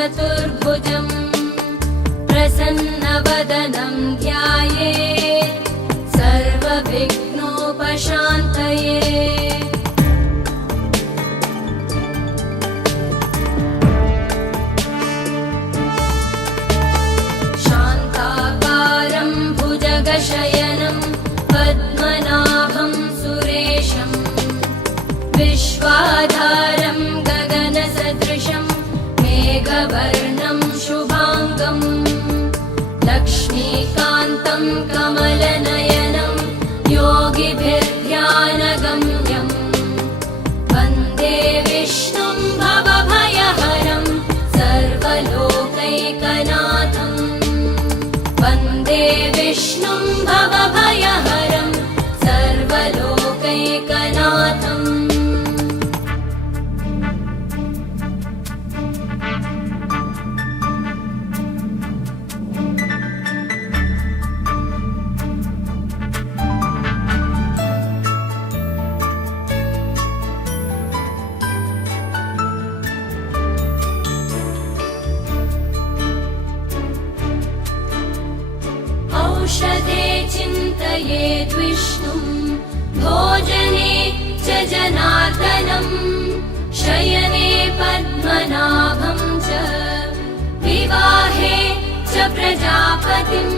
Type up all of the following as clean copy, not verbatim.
चतुर्भुजम् प्रसन्नवदनं ध्यायेत् सर्वविघ्नोपशान्तये। शान्ताकारं भुजगशयनं पद्मनाभं सुरेशं विश्वाधारं गगनसदृशं मेघवर्णं शुभाङ्गम् लक्ष्मीकान्तं कमलनयनं योगिभिर्ध्यानगम्यं वन्दे विष्णुं भवभयहरं सर्वलोकैकनाथं वन्दे विष्णुं भवभयहरं सर्वलोकैकनाथम्। औषधे चिन्तयेद् विष्णुं भोजने च जनार्दनं शयने पद्मनाभं च विवाहे च प्रजापतिं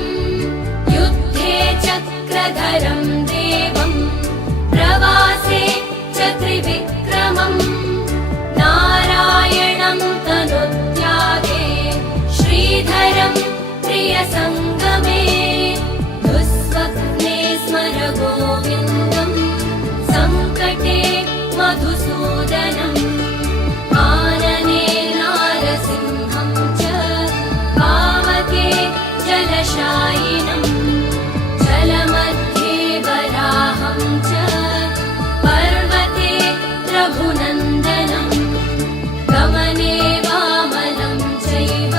युद्धे चक्रधरं देवं प्रवासे च त्रिविक्रमं नारायणं तनुत्यागे श्रीधरं प्रियसङ्गमे दुःस्वप्ने स्मर गोविन्दं सङ्कटे मधुसूदनम् आनने नारसिंहं च पावके जलशायिनं जलमध्ये वराहं च पर्वते रघुनन्दनं गमने वामनं चैव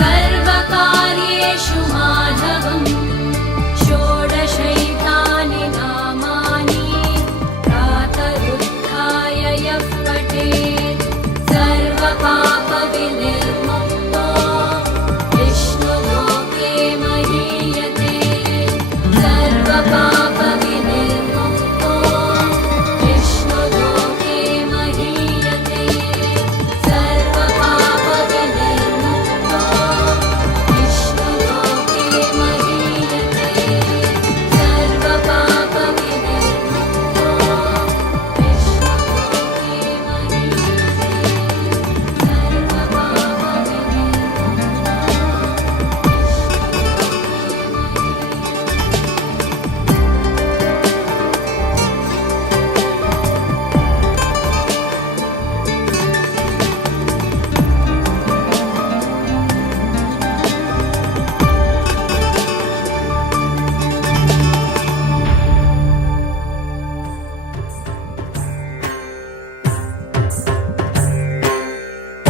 सर्वकार्येषु माधवम् षोडशैतानि नामानि प्रातरुत्थाय यः पठेत् सर्वपापविनिर्मुक्तो विष्णुलोके महीयते सर्वपापविनिर्मुक्तो विष्णुलोके महीयते सर्वपापविनिर्मुक्तो विष्णुलोके महीयते सर्वपापविनिर्मुक्तो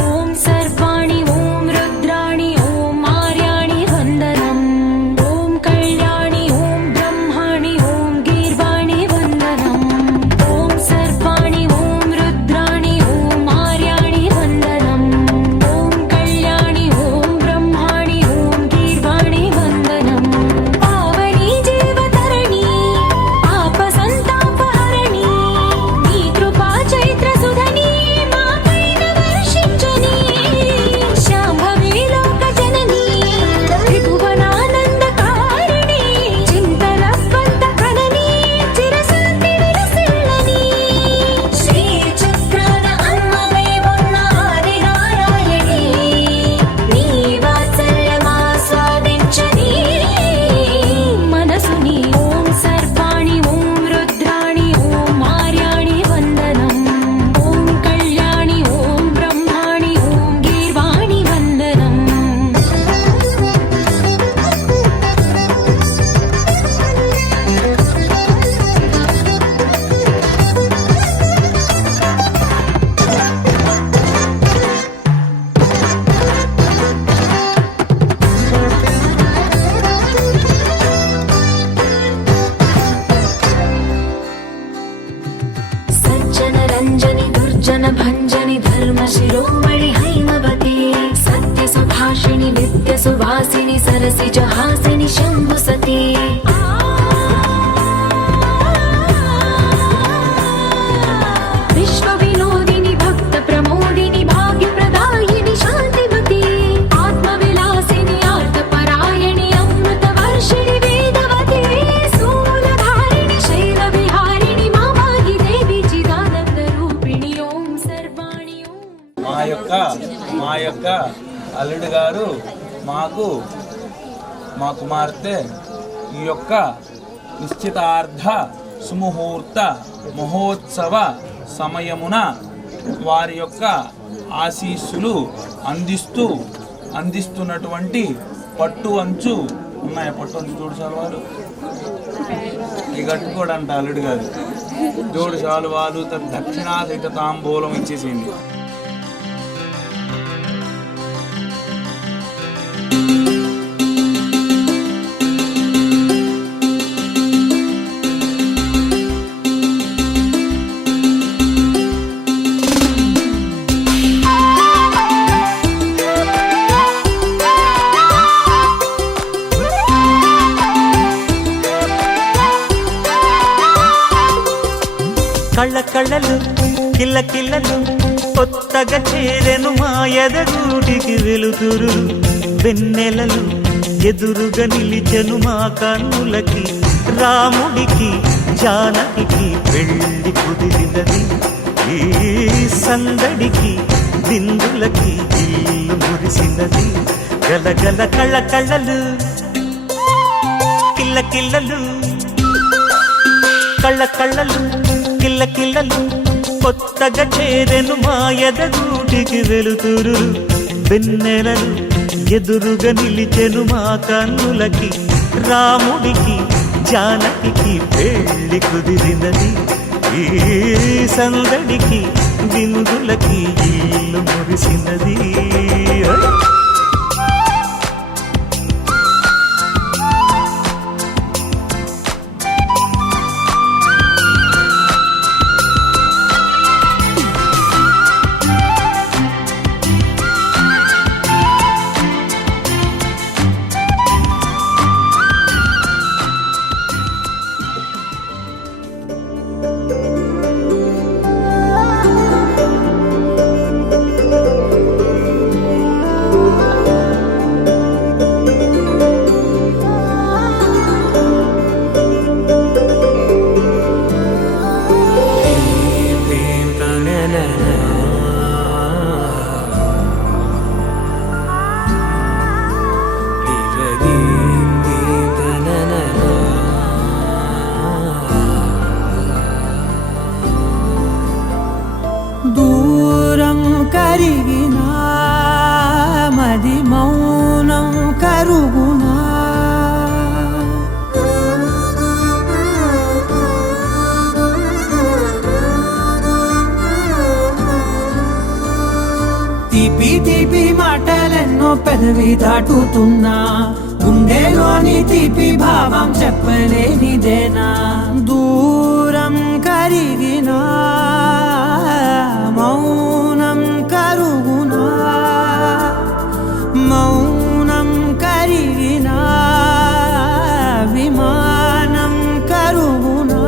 ॐ सर्वाणि ॐ रुद्राणि ॐ आर्याणि वन्दनम् ॐ कल्याणि ॐ ब्रह्माणि ॐ गीर्वाणि वन्दनम् ॐ सर्वाणि ॐ रुद्राणि ॐ आर्याणि वन्दनम् ॐ कल्याणि ॐ ब्रह्माणि ॐ गीर्वाणि वन्दनम् पावनी जीवतरणि पापसन्तापहरणि नी कृपा चैत्रसुधनी माकैनवर्षिञ्चनी शाम्भवी लोकजननी त्रिभुवनानन्दकारिणी चिन्तनस्पन्दकननी चिरशान्तिविलसिल्लनी శ్రీచక్రాన అమ్మవై ఉన్న ఆదినారాయణి నీ వాత్సల్యమాస్వాదించని మనసుని ఓం సర్వాణి ఓం రుద్రాణి ఓం ఆర్యాణి వందనం ఓం కళ్యాణి ఓం బ్రహ్మాణి ఓం గీర్వాణి వందనం सज्जन रञ्जनि दुर्जन भञ्जनि धर्म शिरोमणि हैमवती नाशिनि नित्य सुवासिनि सरसिजहासिनि शम्भुसती विश्वविनोदिनि भक्त प्रमोदिनि भाग्यप्रदायिनि शान्तिमती आत्मविलासिनि आर्तपरायणि अमृतवर्षिणि वेदवती स्थूलधारिणि शैलविहारिणि मामाहि देवी चिदानन्दरूपिणि ॐ सर्वाणि మా యొక్క అల్లుడు గారు మా కుమార్తె ఈ యొక్క నిశ్చితార్థ సుముహూర్త మహోత్సవ సమయమున వారి యొక్క ఆశీస్సులు అందిస్తున్నటువంటి పట్టు అంచు ఉన్నాయి. పట్టు అంచు జోడు శాలువాలు ఇవి కట్టుకోవడంట అల్లుడు గారు. జోడు శాలువాలు దక్షిణాధిక తాంబూలం ఇచ్చేసింది. కళ్ళ కళ్ళలు కిల్ల కిల్లలు కొత్తగా చేరెను మా ఎదగూటికి వెలుతురు వెన్నెలలు ఎదురుగా నిలిచెను మా కన్నులకి రాముడికి జానకి పెళ్లి కుదిరినది ఈ సందడికి బిందులకి ఇల్లు మురిసినది గలగల కళ్ళ కళ్ళలు కిల్ల కిల్లలు కళ్ళ కళ్ళలు కిల్ల కిల్లలు కొత్తగా చేరెను మా ఎదగూటికి వెలుతురు వెన్నెలలు ఎదురుగా నిలిచెను మా కన్నులకి రాముడికి జానకి పెళ్లి కుదిరినది ఈ సందడికి బిందులకి ఇల్లు మురిసినది. దూరం కరిగినా మది మౌనం కరుగునా తీపి తీపి మాటలెన్నో పెదవి దాటుతున్నా గుండెలోని తీపి భావం చెప్పలేనిదేనా దూరం కరిగినా మౌనం కరుగునా మౌనం కరిగినా విమానం కరుగునా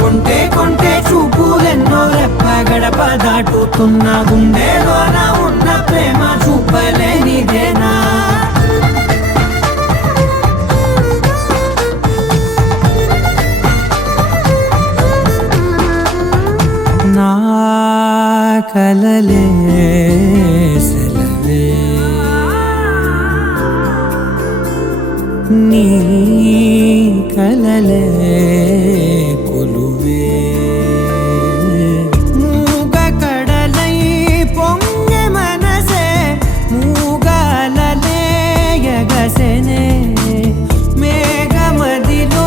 కొంటే కొంటే చూపులెన్నో రెప్ప గడప దాటుతున్న గుండెలోన ఉన్న ప్రేమ చూపలేనిదేనా నా కలలే సెలవే నీ కలలే కొలువే మూగ కడలై పొంగె మనసే మూగలలే ఎగసెనే మేఘమదిలో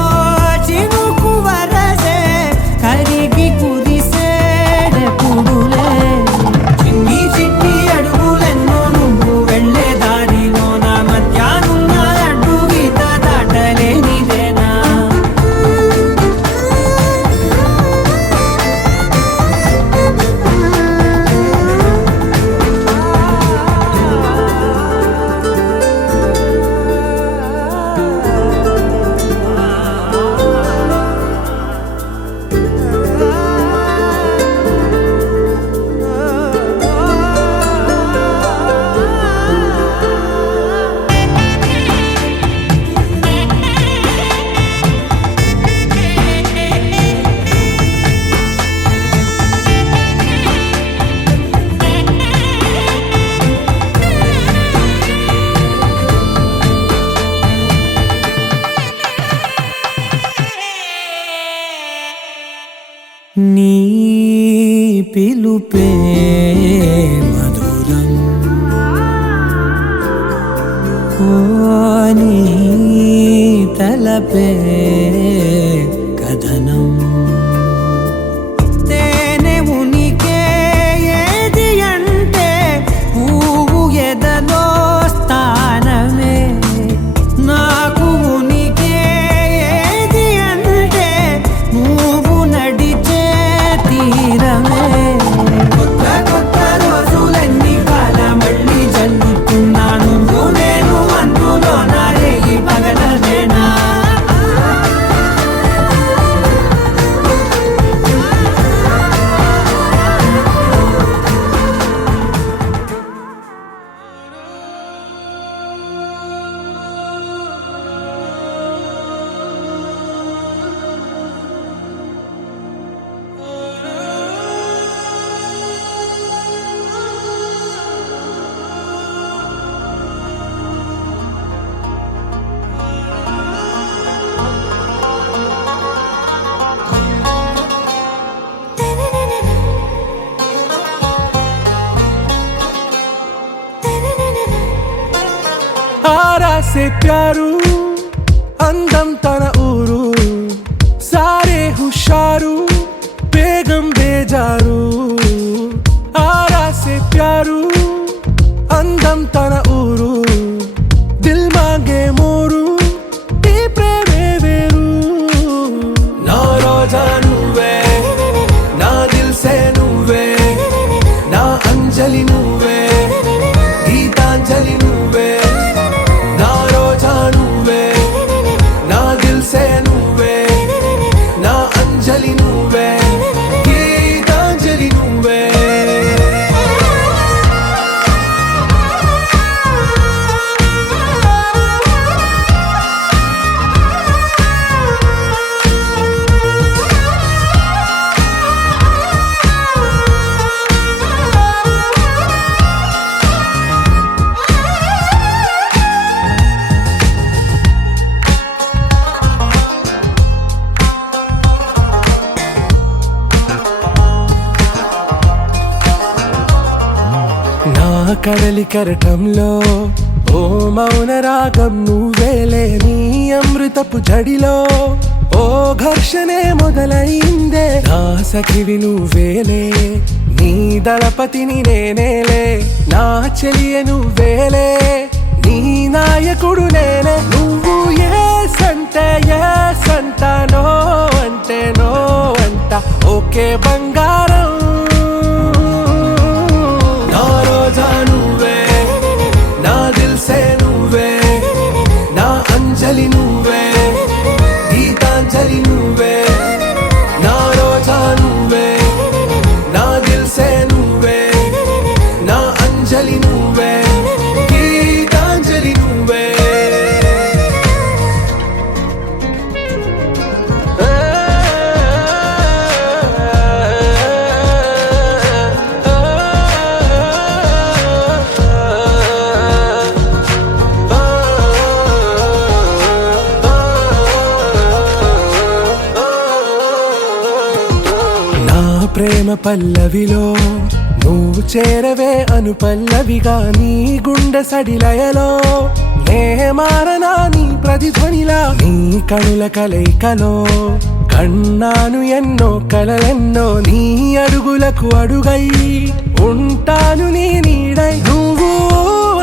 చినుకు వరసే కరిగి కుదిసేడెప్పుడులే చిన్ని చిన్ని అడుగులెన్నో నువ్వు వెళ్ళే దారిలో నా మధ్యాహ్నం అడ్డు గీత దాటలేనిదేనా నీ పిలుపే మధురం ఓ నీ తలపే కథనం తేనె ఉనికే ఏది అంటే పువ్వు ఎదలో స్థానమే నాకు ఉనికే ఏది అంటే నువ్వు నడిచే తీరమే కొత్త కొత్త రోజులన్నీ కాల మళ్ళీ జల్లుతున్నాను నేను అందులో నారేగి పగలనేనా आरा से प्यारू अंदम तन ऊरू सारे हुशारू बेगम बेजारू आरा से प्यारू अंदम तन ऊरू दिल मांगे मोरू ఈ ప్రేమే వేరు నా రోజా నువ్వే నా దిల్ సే నువ్వే నా అంజలి నువ్వే గీతాంజలి నువ్వే నా రోజా నువ్వే నా దిల్ సే నువ్వే నా అంజలి నువ్వే గీతాంజలి నువ్వే నా కడలి కరటంలో ఓ మౌన రాగం నువ్వేలే నీ అమృతపు జడిలో ఓ ఘర్షణే మొదలైందే నా సఖివి నువ్వేలే నీ దళపతిని నేనేలే నా చెలియ నువ్వేలే నీ నాయకుడు నేనే నువ్వు ఏ సంట నో అంటే నో అంట ఓకే బంగారం నా రోజా నువ్వే నా దిల్ సే నువ్వే నా అంజలి నువ్వే గీతాంజలి నువ్వే నా రోజా నువ్వే నా దిల్ సే నువ్వే నా అంజలి నువ్వే గీతాంజలి నువ్వే ప్రేమ పల్లవిలో నువ్వు చేరవే అను పల్లవిగా నీ గుండె సడిలయలో నే మారనా నీ ప్రతిధ్వనిలా నీ కనుల కలయికలో కన్నాను ఎన్నో కలలెన్నో నీ అడుగులకు అడుగై ఉంటాను నీ నీడై నువ్వు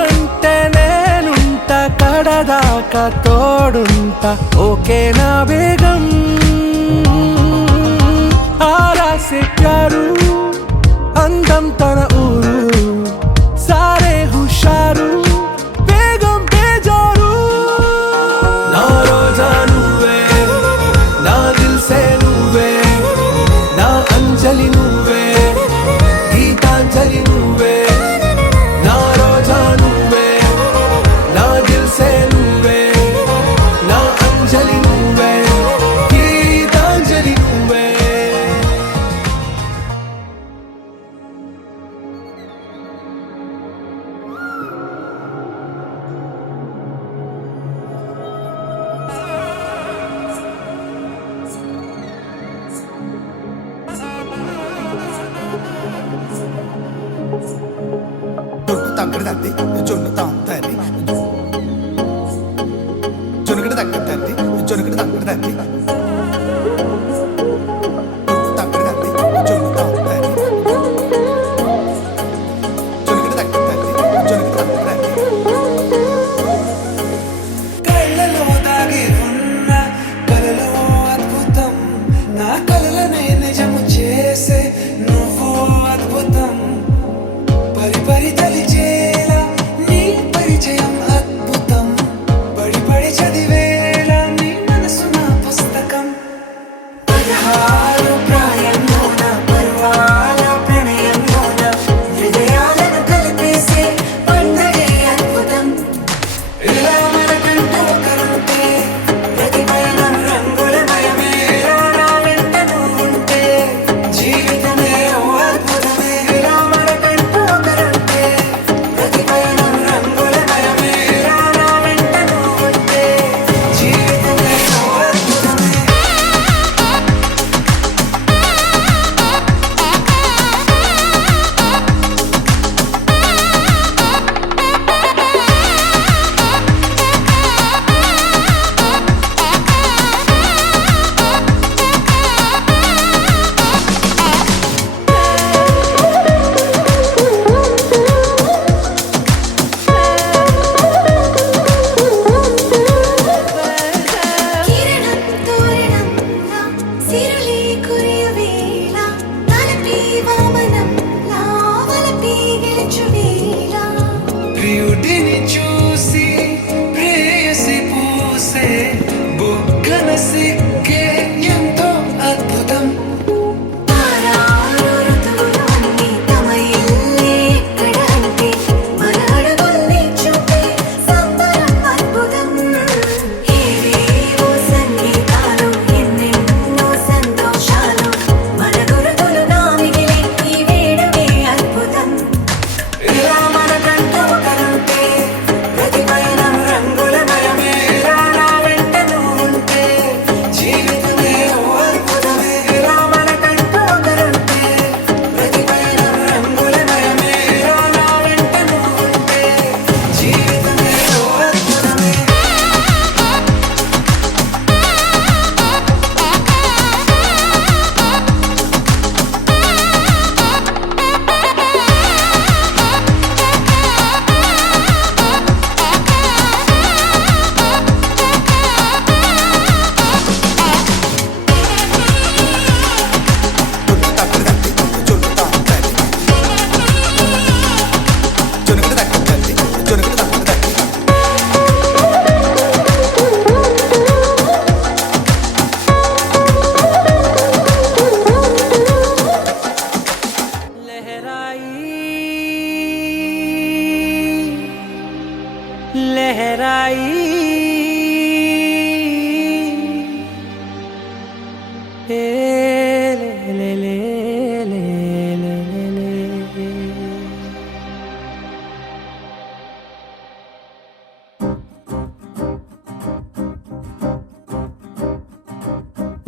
అంటే నేనుంట కడదాకా తోడుంట ఓకే నా బేగం आरा से प्यारू अंदम तन ऊरू सारे हुशारू बेगम बेजारू ना रोजा నువ్వే నా దిల్ సే నువ్వే నా అంజలి నువ్వే గీతాంజలి నువ్వే నా రోజా నువ్వే నా దిల్ సే నువ్వే నా అంజలి నువ్వే తంగడి తల్లి జొన్ను తాంతల్లి జొనుగడి తగ్గ తల్లి జొనుగడి తంగడి తల్లి తంగడి తల్లి జొన్ను తాంతల్లి జొనుగడి తగ్గ తల్లి జొనుగడి తంగడి తల్లి కళ్ళలో దాగి ఉన్న కలలో అద్భుతం నా కలలనే నిజము చేసే నువ్వు అద్భుతం పరి పరి తలిచేలా నీ పరిచయం అద్భుతం పడి పడి చదివేలా నీ మనసు నా పుస్తకం 16 ప్రాయంలోన పర్వాల ప్రణయంలోన హృదయాలను కలిపేసే పండగే అద్భుతం ఇలా మనకంటూ ఒకరుంటే ప్రతి పయనం రంగులమయమే ఇలా నా వెంట నువ్వుంటే జీవితమే ఓ అద్భుతమే ఇలా మనకంటూ ఒకరుంటే ప్రతి పయనం రంగులమయమే ఇలా నా వెంట నువ్వుంటే జీవితమే ఓ అద్భుతమే కిరణం తోరణంలా సిరులే కురియవేళ తలపి వామనంలా వలపి గెలుచువేళ ప్రియుడిని చూసి ప్రేయసి పూసే బుగ్గన సిగ్గే ఎంతో అద్భుతం తారారు ఋతువులోని తమ ఇల్లే ఎక్కడ అంటే మన అడుగుల్ని చూపే సంబరం అద్భుతం ఏవేవో సంగీతాలు ఎన్నెన్నో సంతోషాలు మన గురుతులుగా మిగిలే ఈ వేడుకే అద్భుతం ఇలా మనకంటూ ఒకరుంటే ప్రతి పయనం రంగులమయమే ఇలా నా వెంట నువ్వుంటే జీవితమే ఓ అద్భుతమే ఇలా మనకంటూ ఒకరుంటే ప్రతి పయనం రంగులమయమే ఇలా నా వెంట నువ్వుంటే జీవితమే ఓ అద్భుతమే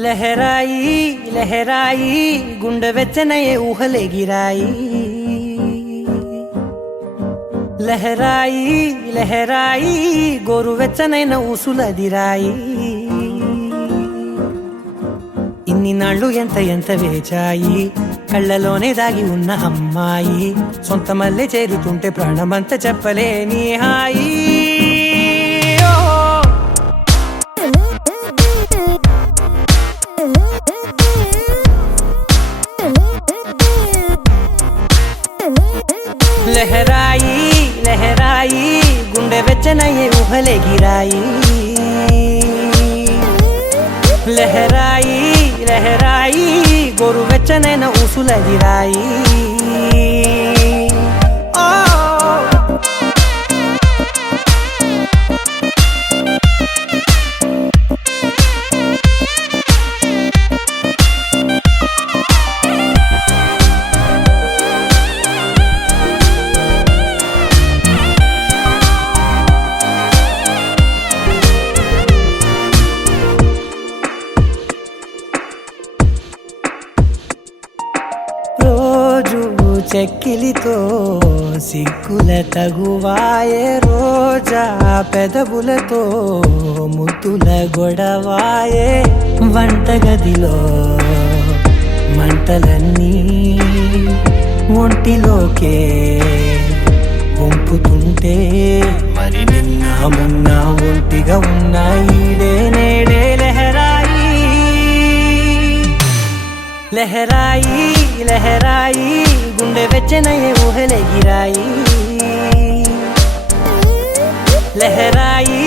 లహరాయి లహరాయి గుండె వెచ్చనయే ఊహలే గిరాయి లహరాయి లహరాయి గోరు వెచ్చనైన ఊసులదిరాయి ఇన్ని నాళ్ళు ఎంత ఎంత వేచాయి కళ్ళలోనే దాగి ఉన్న అమ్మాయి సొంత మల్లె చేరుతుంటే ప్రాణమంత చెప్పలేని హాయి లహరాయి లహరాయి గుండె వెచ్చనయ్యే ఊహలే గిరాయి లహరాయి లహరాయి గోరు వెచ్చనైన ఊసులదిరాయి చెక్కిలితో సిగ్గుల తగువాయే రోజా పెదవులతో ముద్దుల గొడవాయే వంటగదిలో మంటలన్నీ ఒంటిలోకే వంపుతుంటే మరి నిన్న మొన్న ఒంటిగా ఉన్న ఈడే నేడే లహరాయి లహరాయి లహరాయి గుండె వెచ్చనయే ఊహలెగిరాయి లహరాయి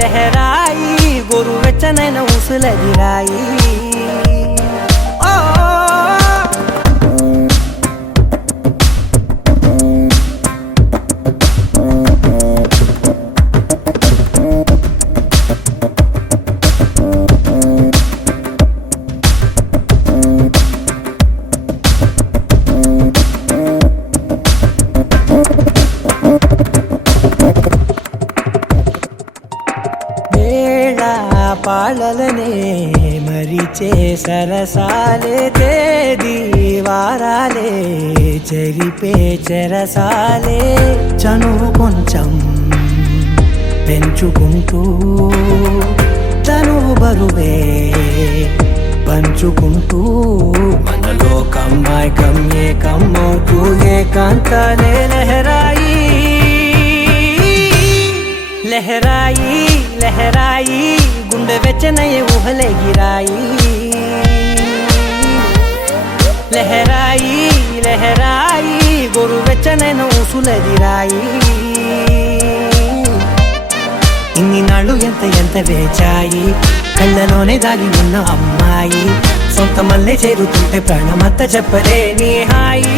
లహరాయి గోరు వెచ్చనైన ఊసులెగిరాయి పాలలనే మరిచే సరసాలే తేదీ వారాలే చెరిపే చెరసాలే చనువు కొంచెం పెంచుకుంటూ చనువు బరువే పంచుకుంటూ మనలో కమ్మాయి కమ్మే కమ్మవుతూ ఏకాంతాలే లహరాయి లహరాయి లహరాయి గుండె వెచ్చనయే ఊహలెగిరాయి లహరాయి లహరాయి గోరు వెచ్చనైన ఊసులెగిరాయి ఇన్ని నాళ్ళు ఎంత వేచాయి కళ్ళలోనే దాగి ఉన్న అమ్మాయి సొంత మల్లె చేరుతుంటే ప్రాణమంతా చెప్పలేని హాయి